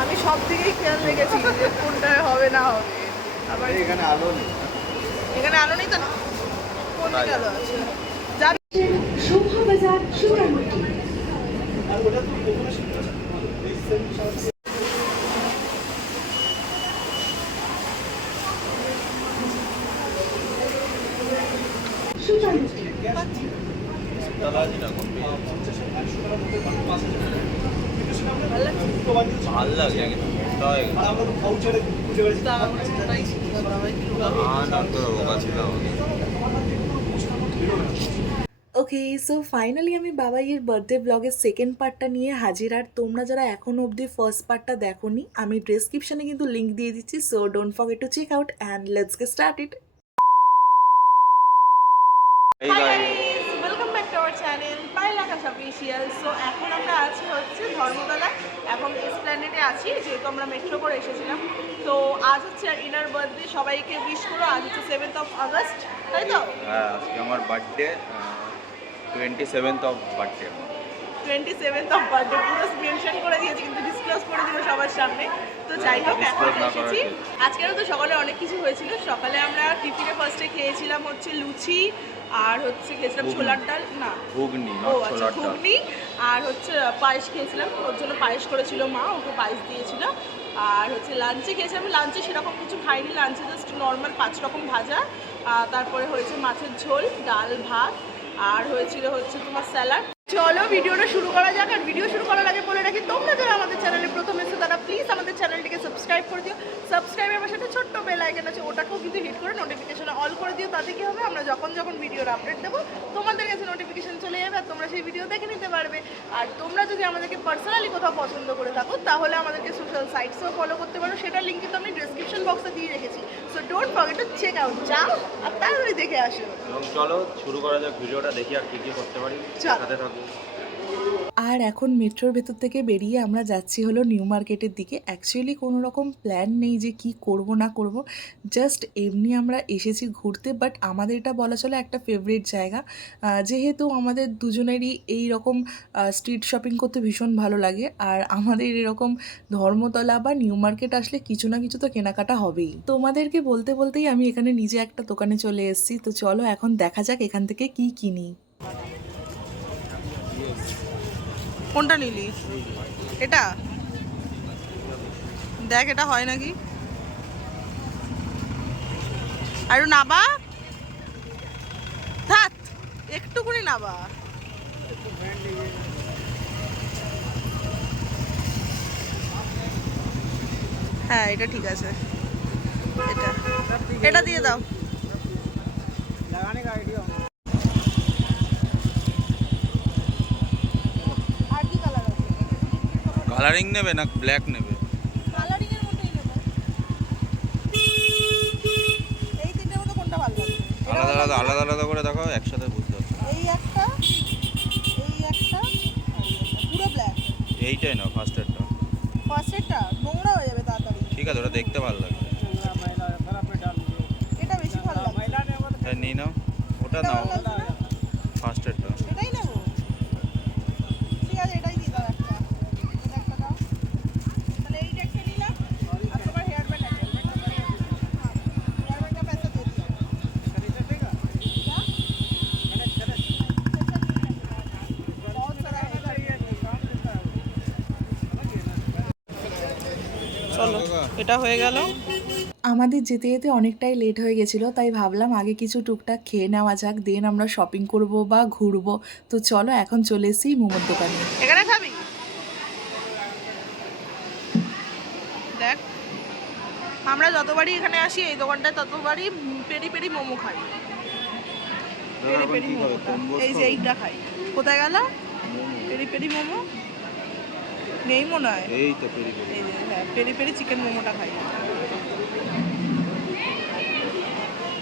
আমি সব দিকেই খেয়াল রেখেছি যে কোনটা হবে না হবে। আবার এখানে আলো নেই, এখানে আলো নেই তো না, কোন দিকে আলো আছে? শোভা বাজার সুরামুখী। ভাল লাগে ওকে, সো ফাইনালি আমি বাবাইয়ের বার্থডে ব্লগের সেকেন্ড পার্টটা নিয়ে হাজির। আর তোমরা যারা এখনও অবধি ফার্স্ট পার্টটা দেখোনি, আমি ডেসক্রিপশনে কিন্তু লিঙ্ক দিয়ে দিচ্ছি, so don't forget to check out and let's get started. Welcome back to our channel Payel Akash official. So এখন আমরা আছি হচ্ছে ধর্মতলা এবং এসপ্ল্যানেডে আছি, যেহেতু আমরা মেট্রো করে এসেছিলাম। তো আজ হচ্ছে ইনার বার্থডে, সবাইকে উইশ করো। আজ হচ্ছে 7th of August, তাই তো? হ্যাঁ, আজকে আমার birthday, 27th of birthday. 27th of birthday পুরো মেনশন করে দিয়েছি, কিন্তু ডিসক্লোজ করে দিল সবার সামনে। তো যাই হোক, এখন এসেছি। আজকেরও তো সকালে অনেক কিছু হয়েছিল। সকালে আমরা টিফিনে ফার্স্টে খেয়েছিলাম হচ্ছে লুচি, আর হচ্ছে খেয়েছিলাম ছোলার ডাল, না ঘুগনি, ঘুগনি, আর হচ্ছে পায়েস খেয়েছিলাম। ওর জন্য পায়েস করেছিল মা, ওকে পায়েস দিয়েছিল। আর হচ্ছে লাঞ্চে খেয়েছিলাম, লাঞ্চে সেরকম কিছু খাইনি, লাঞ্চে জাস্ট নর্মাল 5 রকম ভাজা, তারপরে হয়েছে মাছের ঝোল, ডাল, ভাত, আর হয়েছিল হচ্ছে তোমার স্যালাড। চলো ভিডিওটা শুরু করা যাক। আর ভিডিও শুরু করার আগে বলে রাখি, তোমরা যারা আমাদের চ্যানেলে প্রথম এসে তারা প্লিজ আমাদের চ্যানেলটিকে সাবস্ক্রাইব করে দিও। সাবস্ক্রাইবের পাশে একটা ছোট্ট বেল আইকন আছে, ওটাকেও কিন্তু হিট করে নোটিফিকেশনে অল করে দিও। তাতে কি হবে, আমরা যখন যখন ভিডিওর আপডেট দেবো তোমাদের কাছে নোটিফিকেশন চলে যাবে, আর তোমরা সেই ভিডিও দেখে নিতে পারবে। আর তোমরা যদি আমাদেরকে পার্সোনালি কোথাও পছন্দ করে থাকো, তাহলে আমাদেরকে সোশ্যাল সাইটসেও ফলো করতে পারো, সেটার লিঙ্ক কিন্তু আমি ডেসক্রিপশন বক্সে দিয়ে রেখেছি। So don't forget to check out, যাও আর তাড়াতাড়ি দেখে আসো। এবং চলো শুরু করা যাক ভিডিওটা, দেখি আর কি কি করতে পারি, সাথে থাকো। আর এখন মেট্রোর ভেতর থেকে বেরিয়ে আমরা যাচ্ছি হলো নিউ মার্কেটের দিকে। অ্যাকচুয়ালি কোনো রকম প্ল্যান নেই যে কি করব না করব, জাস্ট এমনি আমরা এসেছি ঘুরতে। বাট আমাদের এটা বলা চলে একটা ফেভারিট জায়গা, যেহেতু আমাদের দুজনেরই এই রকম স্ট্রিট শপিং করতে ভীষণ ভালো লাগে। আর আমাদের এরকম ধর্মতলা বা নিউ মার্কেট আসলে কিছু না কিছু তো কেনাকাটা হবেই। তোমাদেরকে বলতে বলতেই আমি এখানে নিজে একটা দোকানে চলে এসেছি। তো চলো এখন দেখা যাক এখান থেকে কি কিনি। কোনটা নিলি? এটা দেখ, এটা হয় নাকি? আর নাবা, থাক একটুকুনি নাবা। হ্যাঁ, এটা ঠিক আছে, এটা এটা দিয়ে দাও। আর কি কালার আছে? কালারিং নেবে না ব্ল্যাক নেবে? কালারিং এর মতোই নেব। এই তিনটের মধ্যে কোনটা ভালো লাগবে? আলাদা আলাদা আলাদা আলাদা করে দেখাও, একসাথে বুঝতে হবে। এই একটা, এই একটা, পুরো ব্ল্যাক। এইটাই না, ফার্স্ট এডটা। ফার্স্টেরটা নোংরা হয়ে যাবে তাড়াতাড়ি। ঠিক আছে, ওটা দেখতে ভালো লাগবে। এটা বেশি ভালো লাগবে। তাই নিয়ে নাও, ওটা এটা নাও, ভালো লাগছে না? ফার্স্ট এডটা। এটাই নেবো, ঠিক আছে, এটাই দিয়ে দাও একটা। এটা একটা দাও, তাহলে এইটা একটা নিলাম। আর তোমার হেয়ার ব্যান্ড আছে, হেয়ার ব্যান্ডটা पैसा दे दिया। बहुत सारा है। চলো, এটা হয়ে গেল। আমাদের যেতে যেতে অনেকটাই লেট হয়ে গেছিলো, তাই ভাবলাম আগে কিছু টুকটাক খেয়ে নেওয়া যাক, দেন আমরা শপিং করব বা ঘুরবো। তো চলো এখন চলে এসেছি মোমোর দোকানে। এখানে খাবি? দেখ, আমরা যতবারই এখানে আসি এই দোকানটায় ততবারই পেরি পেরি মোমো খাই। পেরি পেরি মোমো, এই যে এইটা খাই। কোথায় গেল পেরি পেরি মোমো? নেই মনে হয়। এই তো পেরি পেরি। এই যে হ্যাঁ, পেরি পেরি চিকেন মোমোটা খাই।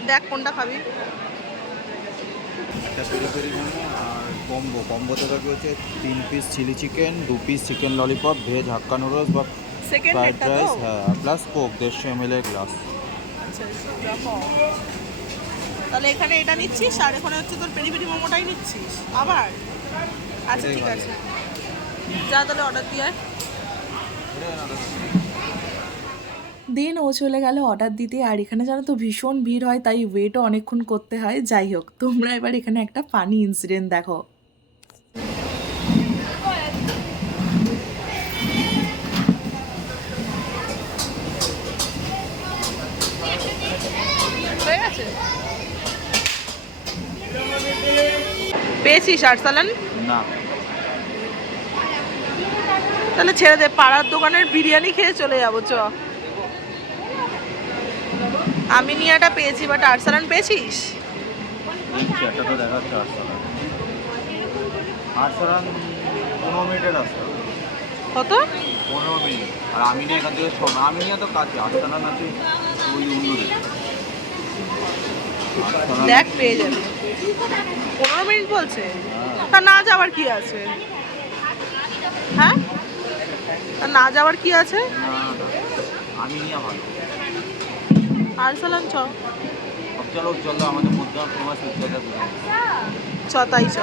দেখ কোনটা খাবি। একটা পেরি পেরি মোমো আর কম্বোতে থাকে হচ্ছে 3 piece chilli chicken, 2 piece chicken lollipop, veg hakka noodles বা সেকেন্ড ফ্রাইড এটা তো। রাইস, হ্যাঁ, প্লাস কোক 150 ml গ্লাস। আচ্ছা, দেখো তাহলে এখানে এটা নিচ্ছিস আর এখানে হচ্ছে তোর পেরি পেরি মোমোটাই নিচ্ছিস আবার? আচ্ছা ঠিক আছে, যা তাহলে অর্ডার দিয়ে আয়। দেন ও চলে গেল অর্ডার দিতে। আর এখানে জানো তো ভীষণ ভিড় হয়, তাই ওয়েটও অনেকক্ষণ করতে হয়। যাই হোক, তোমরা এবার এখানে একটা ফানি ইনসিডেন্ট দেখো। হয়ে গেছে? পেয়েছিস আরসালান? না, তাহলে ছেড়ে দে, পাড়ার দোকানের বিরিয়ানি খেয়ে চলে যাবো চ। আমি নিয়াটা পেয়েছি, বাট আরসালান পেয়েছিস? একটা তো দেখাচ্ছে আটশোরান 15 মিনিটের রাস্তা, কত? 15 মিনিট। আর আমি নিয়ে এখান থেকে আমি নিয়ে তো কাছে, আটশোরান আছে ওই অন্যদের। দেখ পেয়ে যাবে। 15 মিনিট বলছে, তা না যাওয়ার কি আছে? হ্যাঁ, তা না যাওয়ার কি আছে? আমি নিয়ে ভালো। আরসালান চ। চলো চলো, আমাদের মধ্যে ফেমাস চ তাই চ।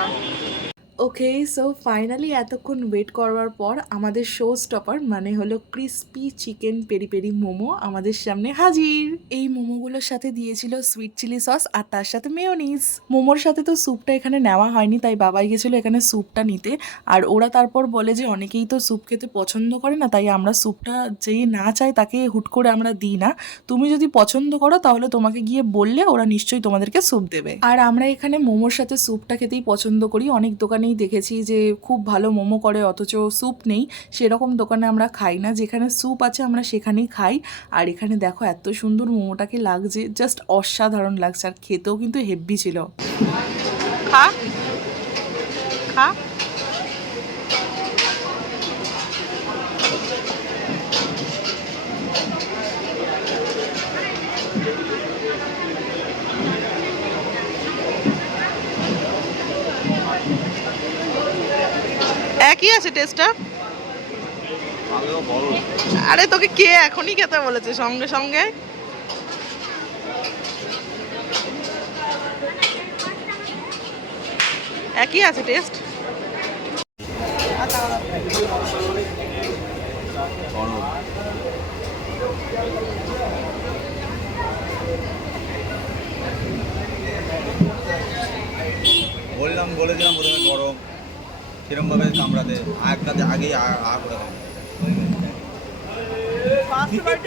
ওকে, সো ফাইনালি এতক্ষণ ওয়েট করবার পর আমাদের শো স্টপার মানে হলো crispy chicken peri peri momo আমাদের সামনে হাজির। এই মোমোগুলোর সাথে দিয়েছিল সুইট চিলি সস আর তার সাথে মেয়োনিজ। মোমোর সাথে তো স্যুপটা এখানে নেওয়া হয়নি, তাই বাবাই গেছিলো এখানে স্যুপটা নিতে। আর ওরা তারপর বলে যে অনেকেই তো স্যুপ খেতে পছন্দ করে না, তাই আমরা স্যুপটা যে না চাই তাকে হুট করে আমরা দিই না। তুমি যদি পছন্দ করো তাহলে তোমাকে গিয়ে বললে ওরা নিশ্চয়ই তোমাদেরকে স্যুপ দেবে। আর আমরা এখানে মোমোর সাথে স্যুপটা খেতেই পছন্দ করি। অনেক দোকানেই দেখেছি যে খুব ভালো মোমো করে অথচ স্যুপ নেই, সেরকম দোকানে আমরা খাই না। যেখানে স্যুপ আছে আমরা সেখানেই খাই। আর এখানে দেখো এত সুন্দর মোমোটাকে লাগছে, জাস্ট অসাধারণ লাগছে। আর খেতেও কিন্তু হেভি ছিল। খা খা। একই আছে টেস্টটা? আরে তোকে কে এখনই খেতে বলেছে সঙ্গে সঙ্গে? একই আছে টেস্ট। বলেছিলাম প্রথমে গরম, সেরকমভাবে কামড়াতে আর কাজে আগেই করে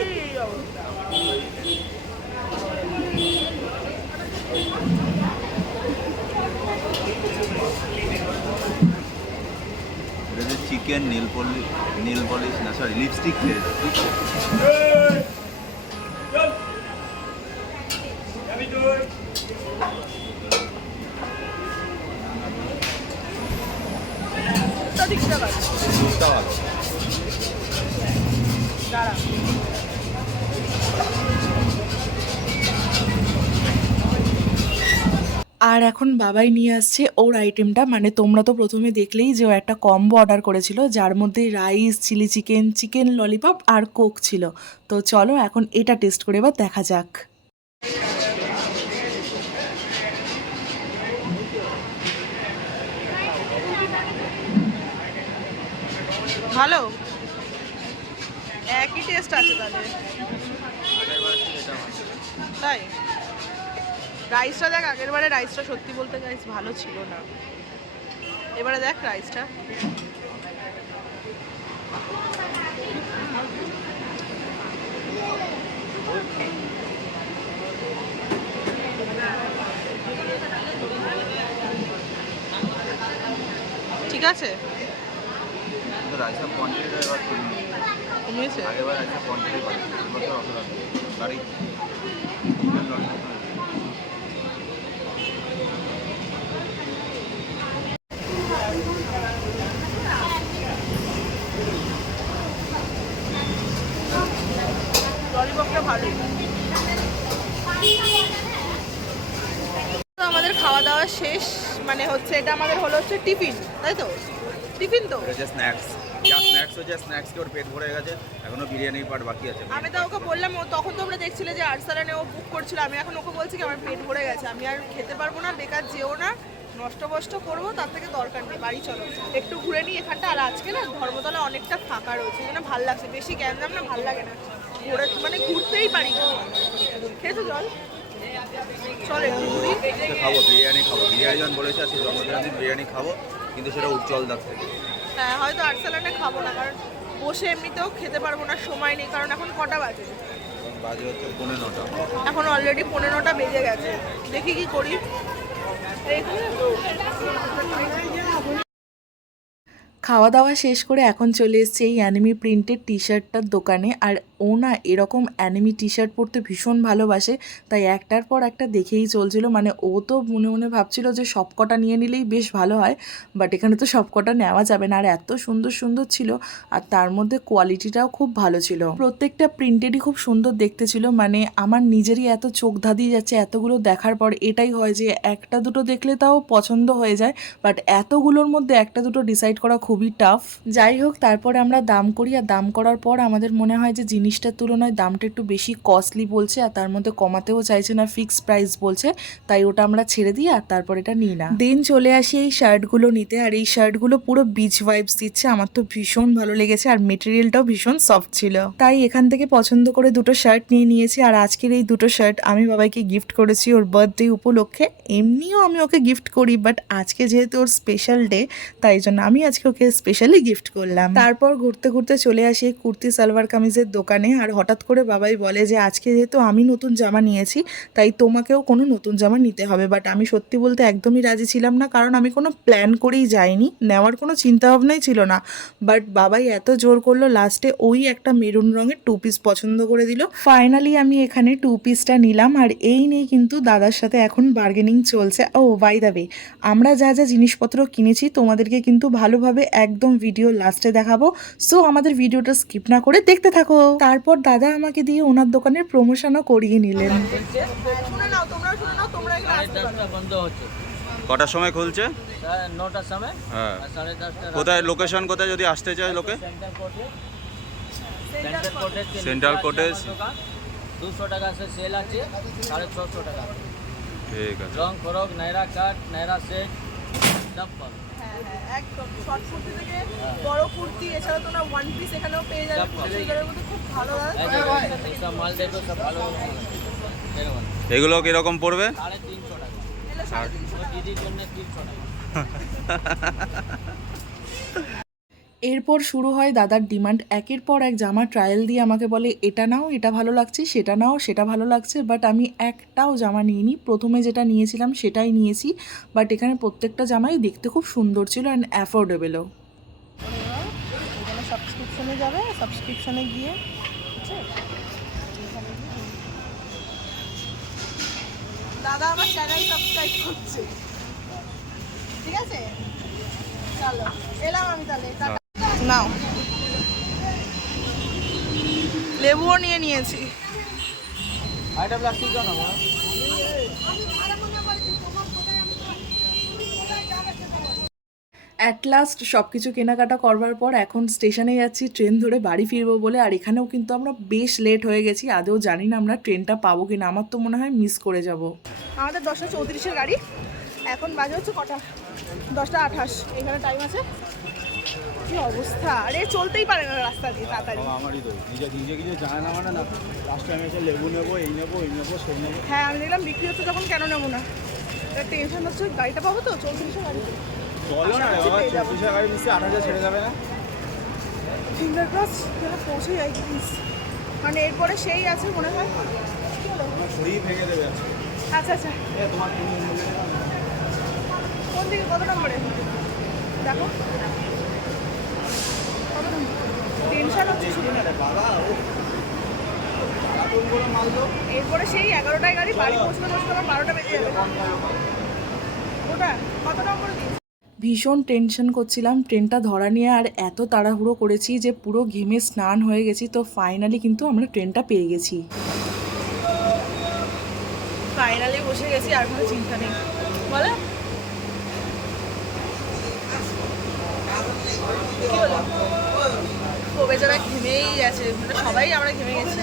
চিকেন নীল পলিশ না, সরি লিপস্টিক খেয়েছে। আর এখন বাবাই নিয়ে আসছে ওর আইটেমটা। মানে তোমরা তো প্রথমে দেখলেই যে ও একটা কম্বো অর্ডার করেছিল, যার মধ্যে rice, chilli chicken, chicken lollipop আর কোক ছিল। তো চলো এখন এটা টেস্ট করে এবার দেখা যাক। ভালো, একই টেস্ট আছে তাহলে। তাই রাইসটা দেখ, আগের বারে রাইসটা সত্যি বলতে গাইস ভালো ছিল না। এবারে দেখ রাইসটা। ঠিক আছে, রাইসের কোয়ান্টিটিটা এবার কমিয়েছে। আগেবার রাইসের কোয়ান্টিটি গাড়ি ললিপপটা ভালোই। আমাদের খাওয়া দাওয়া শেষ, মানে হচ্ছে এটা আমাদের হলো হচ্ছে টিফিন, তাই তো? টিফিন তো স্ন্যাক্স। যা স্ন্যাক্স হচ্ছে স্ন্যাক্স ওর পেট ভরে গেছে, এখনো বিরিয়ানির পার্ট বাকি আছে। আমি তো ওকে বললাম, ও তখন তো আমরা দেখছিলে যে আর্সালানে ও বুক করছিল, আমি এখন ওকে বলছি কি আমার পেট ভরে গেছে, আমি আর খেতে পারবো না, বেকার যেও না, নষ্ট বষ্ট করবো, তার থেকে দরকার নেই, বাড়ি চলো একটু ঘুরে নিই এখানটা। আর আজকে না ধর্মতলা অনেকটা ফাঁকা রয়েছে, যেন ভালো লাগছে, বেশি গ্যাঞ্জাম না, ভালো লাগে না, ঘুরে মানে ঘুরতেই পারি। খেয়েছো জল? চল একটু ঘুরি। খাবো বিরিয়ানি, খাবো বিরিয়ানি যখন বলেছে আজকে জন্মদিনের বিরিয়ানি খাবো, কিন্তু সেটা উজ্জ্বল দাস থেকে। হ্যাঁ হয়তো আর্সালানে খাবো না, কারণ বসে এমনিতেও খেতে পারবো না, সময় নেই, কারণ এখন কটা বাজে? বাজে হচ্ছে 9:45। এখন অলরেডি 15টা বেজে গেছে, দেখি কি করি। খাওয়া দাওয়া শেষ করে এখন চলে এসেছি এই অ্যানিমি প্রিন্টেড টি শার্টটার দোকানে। আর ও না এরকম অ্যানিমি টি শার্ট পরতে ভীষণ ভালোবাসে, তাই একটার পর একটা দেখেই চলছিল। মানে ও তো মনে মনে ভাবছিল যে সব কটা নিয়ে নিলেই বেশ ভালো হয়, বাট এখানে তো সব কটা নেওয়া যাবে না। আর এত সুন্দর সুন্দর ছিল, আর তার মধ্যে কোয়ালিটিটাও খুব ভালো ছিল, প্রত্যেকটা প্রিন্টেডই খুব সুন্দর দেখতে ছিল। মানে আমার নিজেরই এত চোখ ধাঁধিয়ে যাচ্ছে এতগুলো দেখার পর। এটাই হয় যে একটা দুটো দেখলে তাও পছন্দ হয়ে যায়, বাট এতগুলোর মধ্যে একটা দুটো ডিসাইড করা খুবই টাফ। যাই হোক, তারপরে আমরা দাম করি, আর দাম করার পর আমাদের মনে হয় যে জিনিসটার তুলনায় দামটা একটু বেশি কস্টলি বলছে, আর তার মধ্যে কমাতেও চাইছে না, ফিক্সড প্রাইস বলছে, তাই ওটা আমরা ছেড়ে দিই আর তারপর এটা নিই না। দেন চলে আসি এই শার্টগুলো নিতে, আর এই শার্টগুলো পুরো বিচ ভাইবস দিচ্ছে, আমার তো ভীষণ ভালো লেগেছে, আর মেটেরিয়ালটাও ভীষণ সফট ছিল, তাই এখান থেকে পছন্দ করে দুটো শার্ট নিয়ে নিয়েছি। আর আজকের এই দুটো শার্ট আমি বাবাইকে গিফট করেছি ওর বার্থডে উপলক্ষে। এমনিও আমি ওকে গিফট করি, বাট আজকে যেহেতু ওর স্পেশাল ডে, তাই জন্য আমি আজকে ওকে স্পেশালি গিফট করলাম। তারপর ঘুরতে ঘুরতে চলে আসি কুর্তি সালোয়ার কামিজের দোকানে, আর হঠাৎ করে বাবাই বলে যে আজকে যেহেতু আমি নতুন জামা নিয়েছি, তাই তোমাকেও কোনো নতুন জামা নিতে হবে। বাট আমি সত্যি বলতে একদমই রাজি ছিলাম না, কারণ আমি কোনো প্ল্যান করেই যাইনি, নেওয়ার কোনো চিন্তাভাবনাই ছিল না। বাট বাবাই এত জোর করলো, লাস্টে ওই একটা মেরুন রঙের 2 পিস পছন্দ করে দিল। ফাইনালি আমি এখানে 2 পিসটা নিলাম, আর এই নিয়ে কিন্তু দাদার সাথে এখন বার্গেনিং চলছে। ও বাই দ্য ওয়ে, আমরা যা যা জিনিসপত্র কিনেছি তোমাদেরকে কিন্তু ভালোভাবে একদম ভিডিও লাস্টে দেখাবো, সো আমাদের ভিডিওটা স্কিপ না করে দেখতে থাকো। তারপর দাদা আমাকে দিয়ে ওনার দোকানের প্রমোশনও করিয়ে নিলেন। শুনে নাও, তোমরা শুনে নাও, তোমরা এখানে আসতে পারো। বন্ধ হচ্ছে কটার সময় খুলছে? 9টার সময়, হ্যাঁ। আর 10:30 কোথায় লোকেশন, কোথায় যদি আসতে চায় লোকে? সেন্ট্রাল কোর্টে 200 টাকা সে সেল আছে, 650 টাকা। ঠিক আছে। রং ফরক, নাইরা কাট, নাইরা সেট সব পাবে। হ্যাঁ হ্যাঁ একদম, শর্ট কুর্তি থেকে বড় কুর্তি, এছাড়া তোমরা ওয়ান পিস এখানেও পেয়ে যাবে, চুড়িদারের মধ্যে খুব ভালো দাদা। এইসব মাল দেখো, সব ভালো ভালো মাল আছে। দেখো, এগুলো কিরকম পড়বে? 350 টাকা। এগুলো 350 ও দিদির জন্য 300 টাকা। এরপর শুরু হয় দাদার ডিমান্ড। একের পর এক জামা ট্রায়াল দিয়ে আমাকে বলে এটা নাও, এটা ভালো লাগছে, সেটা নাও, সেটা ভালো লাগছে। বাট আমি একটাও জামা নিইনি, প্রথমে যেটা নিয়েছিলাম সেটাই নিয়েছি। বাট এখানে প্রত্যেকটা জামাই দেখতে খুব সুন্দর ছিল অ্যান্ড অ্যাফোর্ডেবলও। এখানে সাবস্ক্রিপশনে যাবে, সাবস্ক্রিপশনে গিয়ে দাদা আমার চ্যানেল সাবস্ক্রাইব করছে, ঠিক আছে? চলো এলাম আমি তাহলে, নাও। লেবুও নিয়ে নিয়েছি। আইটা প্লাস্টিক দাও না বড়। অ্যাট লাস্ট সব কিছু কেনাকাটা করবার পর এখন স্টেশনে যাচ্ছি ট্রেন ধরে বাড়ি ফিরবো বলে। আর এখানেও কিন্তু আমরা বেশ লেট হয়ে গেছি, আদৌ জানি না আমরা ট্রেনটা পাবো কিনা, আমার তো মনে হয় মিস করে যাব। আমাদের 10:34-এর গাড়ি, এখন বাজে হচ্ছে কটা? 10:28। এখানে টাইম আছে। কি অবস্থা, আরে চলতেই পারে না রাস্তা দিয়ে তাড়াতাড়ি। আমারই তো নিজে কিছু জানে না, মানে না লাস্ট টাইম এসে লেবু নেবো, এই নেবো, এই নেবো, সেই নেবো। হ্যাঁ আমি দেখলাম বিক্রি হচ্ছে যখন, কেন নেবো না? টেনশন হচ্ছে গাড়িটা পাবো তো, 34-এর গাড়ি। বলো না রে বাবা, 24 গাড়ি নিচ্ছে 8,000 ছেড়ে যাবে না? ফিঙ্গার ক্রস যেন পৌঁছে যাই প্লিজ, মানে এরপরে সেই আছে মনে হয়। কি হলো? ঘুরিয়ে ভেঙে দেবে আজকে। আচ্ছা আচ্ছা, তোমার কোন দিকে, কত নম্বরে দেখো? কত নম্বর? টেনশন হচ্ছে শুধু। এরপরে সেই 11টায় গাড়ি, বাড়ি পৌঁছতে পৌঁছতে আমার 12টা বেজে যাবে। ওটা কত নম্বরে দিয়েছি? ভীষণ টেনশন করছিলাম ট্রেনটা ধরা নিয়ে, আর এত তাড়াহুড়ো করেছি যে পুরো ঘেমে স্নান হয়ে গেছি। তো ফাইনালি কিন্তু আমরা ট্রেনটা পেয়ে গেছি। ফাইনালি বসে গেছি, আর কোনো চিন্তা নেই। বলে কি হলো? ও বেচারা ঘেমেই গেছে, মানে সবাই আমরা ঘেমে গেছি।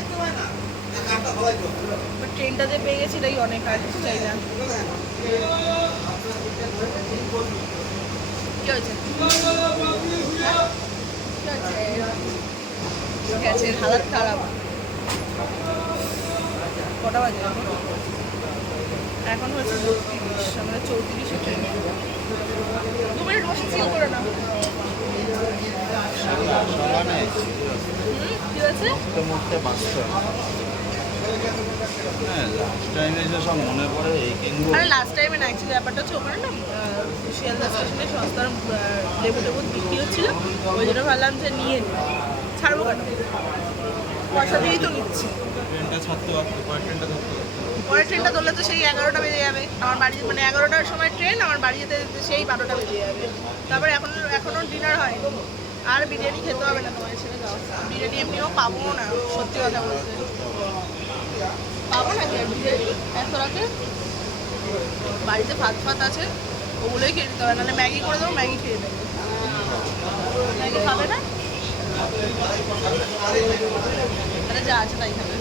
ট্রেনটা যে পেয়ে গেছি এটাই অনেক, আর কিছু চাই না। কি হয়েছে? গেছে হালাত খারাপ। কটা বাজে এখন? হচ্ছে 32, আমাদের 34 ট্রেন। 2 মিনিট বসে চিল করে নাও। কি হয়েছে? আরে লাস্ট টাইমে না, অ্যাকচুয়ালি ব্যাপারটা হচ্ছে ওখানে না শিয়ালদা স্টেশনে সস্তার লেবু টেবু বিক্রি হচ্ছিল, ওই জন্য ভাবলাম যে নিয়ে নিই, ছাড়বো কেন, পয়সা দিয়েই তো নিচ্ছি। পরের ট্রেনটা ধরলে তো সেই 11টা বেজে যাবে আমার বাড়ি, মানে 11টার সময় ট্রেন, আমার বাড়ি যেতে যেতে সেই 12টা বেজে যাবে। তারপরে এখনও ডিনার হয়নি, আর বিরিয়ানি খেতে হবে না তোমার ছেড়ে যাও। বিরিয়ানি এমনিও পাবো না, সত্যি কথা বলতে পাবো না। কি বিরিয়ানি এত রাতে? বাড়িতে ভাত ফাত আছে, ওগুলোই খেয়ে দিতে হবে, নাহলে ম্যাগি করে দেবো, ম্যাগি খেয়ে দেবো। ম্যাগি খাবে না? তাহলে যা আছে তাই খাবে।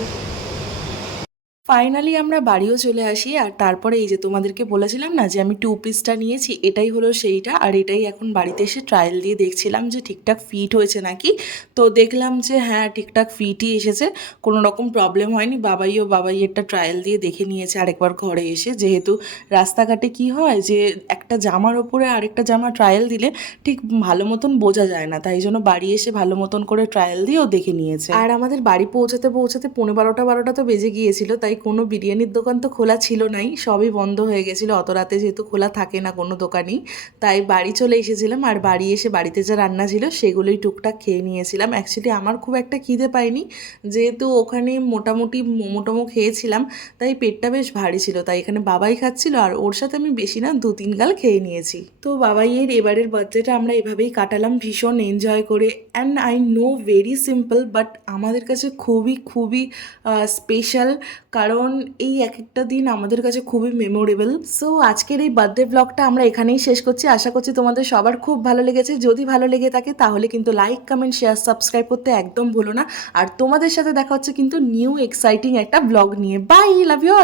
ফাইনালি আমরা বাড়িও চলে আসি। আর তারপরে এই যে তোমাদেরকে বলেছিলাম না যে আমি 2 পিসটা নিয়েছি, এটাই হলো সেইটা। আর এটাই এখন বাড়িতে এসে ট্রায়াল দিয়ে দেখছিলাম যে ঠিকঠাক ফিট হয়েছে নাকি। তো দেখলাম যে হ্যাঁ ঠিকঠাক ফিটই এসেছে, কোনো রকম প্রবলেম হয়নি। বাবাইয়েরটা ট্রায়াল দিয়ে দেখে নিয়েছে আরেকবার ঘরে এসে, যেহেতু রাস্তাঘাটে কি হয় যে একটা জামার ওপরে আরেকটা জামা ট্রায়াল দিলে ঠিক ভালো মতন বোঝা যায় না, তাই জন্য বাড়ি এসে ভালো মতন করে ট্রায়াল দিয়েও দেখে নিয়েছে। আর আমাদের বাড়ি পৌঁছাতে 12:15 তো বেজে গিয়েছিল, তাই কোনো বিরিয়ানির দোকান তো খোলা ছিল নাই, সবই বন্ধ হয়ে গেছিলো। অত রাতে যেহেতু খোলা থাকে না কোনো দোকানই, তাই বাড়ি চলে এসেছিলাম। আর বাড়ি এসে বাড়িতে যা রান্না ছিল সেগুলোই টুকটাক খেয়ে নিয়েছিলাম। অ্যাকচুয়ালি আমার খুব একটা খিদে পাইনি, যেহেতু ওখানে মোটামুটি মোমো খেয়েছিলাম, তাই পেটটা বেশ ভারী ছিল। তাই এখানে বাবাই খাচ্ছিল, আর ওর সাথে আমি বেশি না 2-3 গাল খেয়ে নিয়েছি। তো বাবাইয়ের এবারের বার্থডেটা আমরা এভাবেই কাটালাম, ভীষণ এনজয় করে। And I know very simple, but আমাদের কাছে খুবই খুবই স্পেশাল, কারণ এই এক একটা দিন আমাদের কাছে খুবই মেমোরেবল। সো আজকের এই বার্থডে ব্লগটা আমরা এখানেই শেষ করছি। আশা করছি তোমাদের সবার খুব ভালো লেগেছে। যদি ভালো লেগে থাকে তাহলে কিন্তু লাইক, কমেন্ট, শেয়ার, সাবস্ক্রাইব করতে একদম ভুলো না। আর তোমাদের সাথে দেখা হচ্ছে কিন্তু নিউ এক্সাইটিং একটা ব্লগ নিয়ে। Bye, love you all.